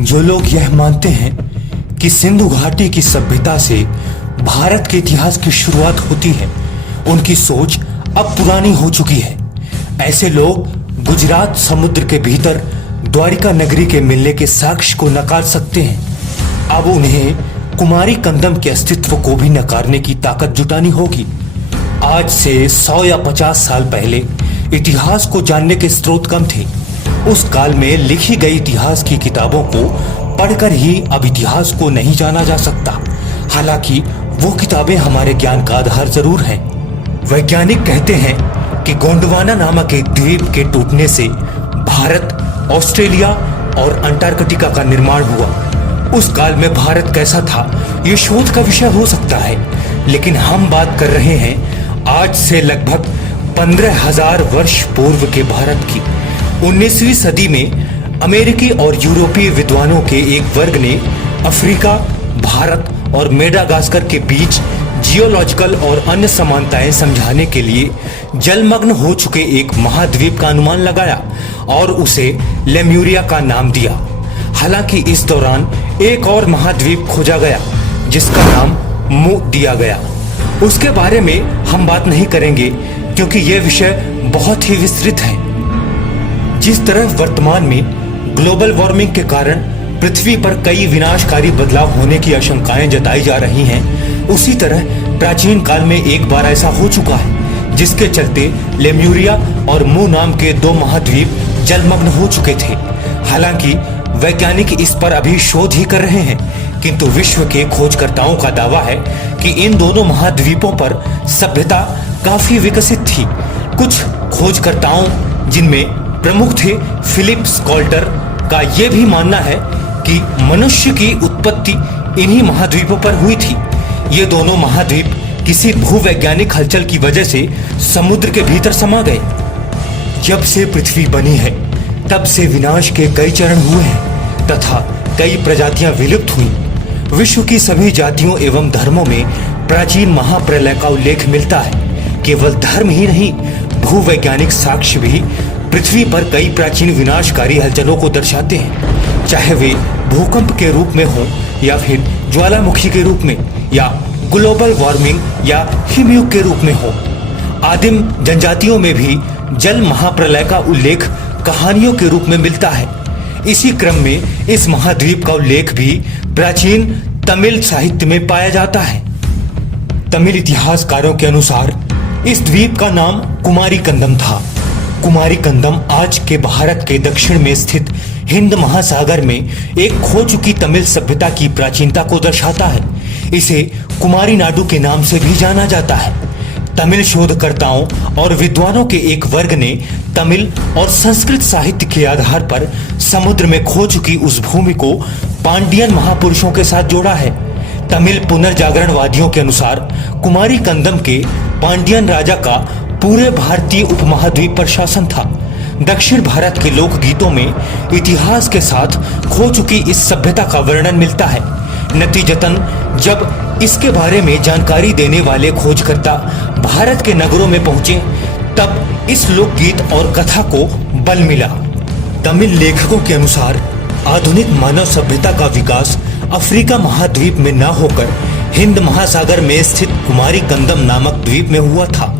जो लोग यह मानते हैं कि सिंधु घाटी की सभ्यता से भारत के इतिहास की शुरुआत होती है, उनकी सोच अब पुरानी हो चुकी है। ऐसे लोग गुजरात समुद्र के भीतर द्वारिका नगरी के मिलने के साक्ष्य को नकार सकते हैं। अब उन्हें कुमारी कंदम के अस्तित्व को भी नकारने की ताकत जुटानी होगी। आज से 100 या 50 साल पहले इतिहास को जानने के स्रोत कम थे। उस काल में लिखी गई इतिहास की किताबों को पढ़कर ही अब इतिहास को नहीं जाना जा सकता। हालांकि वो किताबें हमारे ज्ञान का आधार जरूर हैं। वैज्ञानिक कहते हैं कि गोंडवाना नामक एक द्वीप के टूटने से भारत, ऑस्ट्रेलिया और अंटार्कटिका का निर्माण हुआ। उस काल में भारत कैसा था, ये शोध का विषय हो सकता है, लेकिन हम बात कर रहे हैं आज से लगभग 15,000 वर्ष पूर्व के भारत की। 19वीं सदी में अमेरिकी और यूरोपीय विद्वानों के एक वर्ग ने अफ्रीका, भारत और मेडागास्कर के बीच जियोलॉजिकल और अन्य समानताएं समझाने के लिए जलमग्न हो चुके एक महाद्वीप का अनुमान लगाया और उसे लेम्यूरिया का नाम दिया। हालांकि इस दौरान एक और महाद्वीप खोजा गया जिसका नाम मू दिया गया। उसके बारे में हम बात नहीं करेंगे क्योंकि यह विषय बहुत ही विस्तृत है। जिस तरह वर्तमान में ग्लोबल वार्मिंग के कारण पृथ्वी पर कई विनाशकारी बदलाव होने की आशंकाएं जताई जा रही हैं, उसी तरह प्राचीन काल में एक बार ऐसा हो चुका है जिसके चलते लेम्यूरिया और मू नाम के दो महाद्वीप जलमग्न हो चुके थे। हालांकि वैज्ञानिक इस पर अभी शोध ही कर रहे हैं, किंतु विश्व के खोजकर्ताओं का दावा है कि इन दोनों महाद्वीपों पर सभ्यता काफी विकसित थी। कुछ खोजकर्ताओं, जिनमें प्रमुख थे फिलिप स्कॉल्टर, का यह भी मानना है कि मनुष्य की उत्पत्ति इन्हीं महाद्वीपों पर हुई थी। ये दोनों महाद्वीप किसी भूवैज्ञानिक हलचल की वजह से समुद्र के भीतर समा गए। जब से पृथ्वी बनी है तब से विनाश के कई चरण हुए हैं तथा कई प्रजातियां विलुप्त हुई। विश्व की सभी जातियों एवं धर्मों में प्राचीन महाप्रलय का उल्लेख मिलता है। केवल धर्म ही नहीं, भूवैज्ञानिक साक्ष्य भी पृथ्वी पर कई प्राचीन विनाशकारी हलचलों को दर्शाते हैं, चाहे वे भूकंप के रूप में हो या फिर ज्वालामुखी के रूप में, या ग्लोबल वार्मिंग या हिमयुग के रूप में हो। आदिम जनजातियों में भी जल महाप्रलय का उल्लेख कहानियों के रूप में मिलता है। इसी क्रम में इस महाद्वीप का उल्लेख भी प्राचीन तमिल साहित्य में पाया जाता है। तमिल इतिहासकारों के अनुसार इस द्वीप का नाम कुमारी कंदम था। कुमारी कंदम आज के भारत के दक्षिण में स्थित हिंद महासागर में एक खो चुकी तमिल सभ्यता की प्राचीनता को दर्शाता है। इसे कुमारी नाडु के नाम से भी जाना जाता है। तमिल शोधकर्ताओं और विद्वानों के एक वर्ग ने तमिल और संस्कृत साहित्य के आधार पर समुद्र में खो चुकी उस भूमि को पांडियन महापुरुषों के साथ जोड़ा है। तमिल पुनर्जागरणवादियों के अनुसार कुमारी कंदम के पांडियन राजा का पूरे भारतीय उपमहाद्वीप पर शासन था। दक्षिण भारत के लोकगीतों में इतिहास के साथ खो चुकी इस सभ्यता का वर्णन मिलता है। नतीजतन जब इसके बारे में जानकारी देने वाले खोजकर्ता भारत के नगरों में पहुंचे, तब इस लोकगीत और कथा को बल मिला। तमिल लेखकों के अनुसार आधुनिक मानव सभ्यता का विकास अफ्रीका महाद्वीप में न होकर हिंद महासागर में स्थित कुमारी कंदम नामक द्वीप में हुआ था।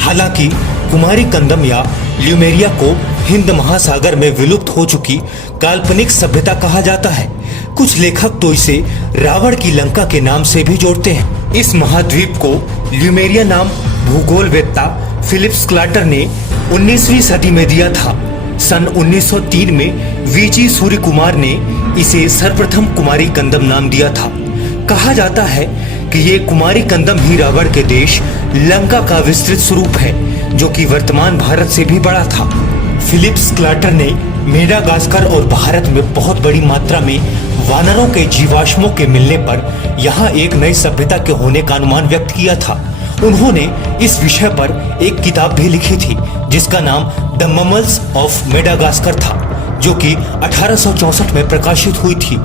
हालांकि कुमारी कंदम या ल्यूमेरिया को हिंद महासागर में विलुप्त हो चुकी काल्पनिक सभ्यता कहा जाता है। कुछ लेखक तो इसे रावण की लंका के नाम से भी जोड़ते हैं। इस महाद्वीप को ल्यूमेरिया नाम भूगोलवेत्ता फिलिप स्कॉल्टर ने 19वीं सदी में दिया था। सन 1903 में वीजी सूर्यकुमार ने इसे सर्वप्रथम कुमारी कंदम नाम दिया था। कहा जाता है कि ये कुमारी कंदम ही रावण के देश लंका का विस्तृत स्वरूप है, जो कि वर्तमान भारत से भी बड़ा था। फिलिप स्कॉल्टर ने मेडागास्कर और भारत में बहुत बड़ी मात्रा में वानरों के जीवाश्मों के मिलने पर यहाँ एक नई सभ्यता के होने का अनुमान व्यक्त किया था। उन्होंने इस विषय पर एक किताब भी लिखी थी जिसका नाम द ममल्स ऑफ मेडागास्कर था, जो कि 1864 में प्रकाशित हुई थी।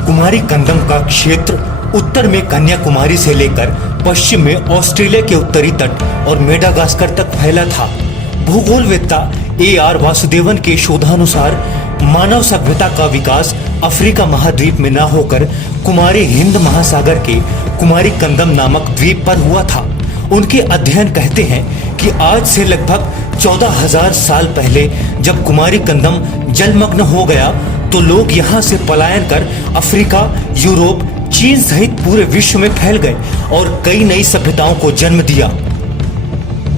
कुमारी कंदम का क्षेत्र उत्तर में कन्याकुमारी से लेकर पश्चिम में ऑस्ट्रेलिया के उत्तरी तट और मेडागास्कर तक फैला था। भूगोलवेत्ता A.R. वासुदेवन के शोधानुसार मानव सभ्यता का विकास अफ्रीका महाद्वीप में न होकर कुमारी हिंद महासागर के कुमारी कंदम नामक द्वीप पर हुआ था। उनके अध्ययन कहते हैं कि आज से लगभग 14,000 साल पहले जब कुमारी कंदम जलमग्न हो गया तो लोग यहाँ से पलायन कर अफ्रीका, यूरोप, चीन सहित पूरे विश्व में फैल गए और कई नई सभ्यताओं को जन्म दिया।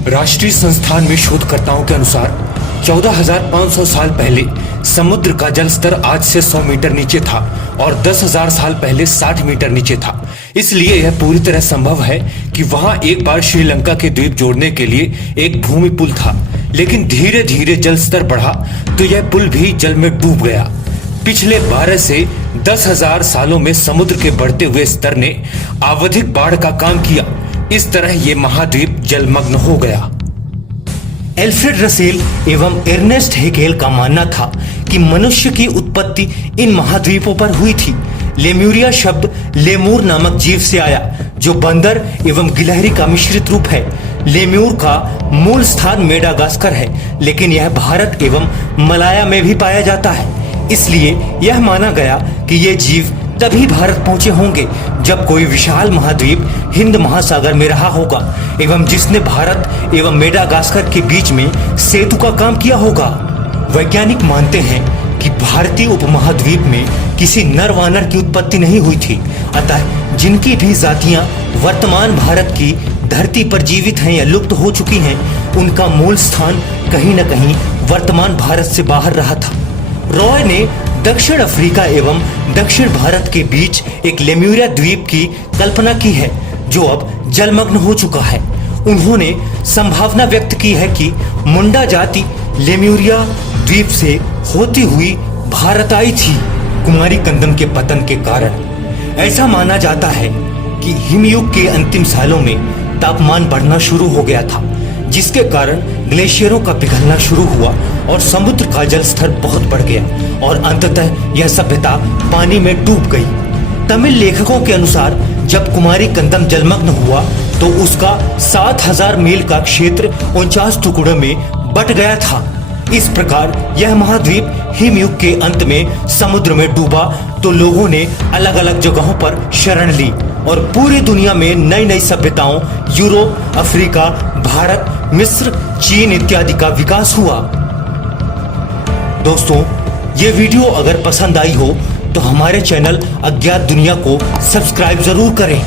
राष्ट्रीय संस्थान में शोधकर्ताओं के अनुसार 14,500 साल पहले समुद्र का जल स्तर आज से 100 मीटर नीचे था और 10,000 साल पहले 60 मीटर नीचे था। इसलिए यह पूरी तरह संभव है कि वहां एक बार श्रीलंका के द्वीप जोड़ने के लिए एक भूमि पुल था, लेकिन धीरे धीरे जल स्तर बढ़ा तो यह पुल भी जल में डूब गया। पिछले 12 से 10,000 सालों में समुद्र के बढ़ते हुए स्तर ने आवधिक बाढ़ का काम किया। इस तरह ये महाद्वीप जलमग्न हो गया। एल्फ्रेड रसेल एवं एर्नेस्ट हेकेल का मानना था कि मनुष्य की उत्पत्ति इन महाद्वीपों पर हुई थी। लेम्यूरिया शब्द लेमूर नामक जीव से आया, जो बंदर एवं गिलहरी का मिश्रित रूप है। लेम्यूर का मूल स्थान मेडागास्कर है, लेकिन यह भारत एवं मलाया में भी पाया जाता है। इसलिए यह माना गया कि ये जीव तभी भारत पहुंचे होंगे जब कोई विशाल महाद्वीप हिंद महासागर में रहा होगा एवं जिसने भारत एवं मेडागास्कर के बीच में सेतु का काम किया होगा। वैज्ञानिक मानते हैं कि भारतीय उपमहाद्वीप में किसी नर वानर की उत्पत्ति नहीं हुई थी, अतः जिनकी भी जातियां वर्तमान भारत की धरती पर जीवित हैं या लुप्त हो चुकी हैं, उनका मूल स्थान कहीं न कहीं वर्तमान भारत से बाहर रहा था। रॉय ने दक्षिण अफ्रीका एवं दक्षिण भारत के बीच एक लेम्यूरिया द्वीप की कल्पना की है, जो अब जलमग्न हो चुका है। उन्होंने संभावना व्यक्त की है कि मुंडा जाति लेम्यूरिया द्वीप से होती हुई भारत आई थी। कुमारी कंदम के पतन के कारण ऐसा माना जाता है कि हिमयुग के अंतिम सालों में तापमान बढ़ना शुरू हो गया था, जिसके कारण ग्लेशियरों का पिघलना शुरू हुआ और समुद्र का जल स्तर बहुत बढ़ गया और अंततः यह सभ्यता पानी में डूब गई। तमिल लेखकों के अनुसार जब कुमारी कंदम जलमग्न हुआ तो उसका 7,000 मील का क्षेत्र 49 टुकड़ों में बट गया था। इस प्रकार यह महाद्वीप हिमयुग के अंत में समुद्र में डूबा तो लोगों ने अलग अलग जगहों पर शरण ली और पूरी दुनिया में नई नई सभ्यताओं यूरोप, अफ्रीका, भारत, मिस्र, चीन इत्यादि का विकास हुआ। दोस्तों, ये वीडियो अगर पसंद आई हो तो हमारे चैनल अज्ञात दुनिया को सब्सक्राइब जरूर करें।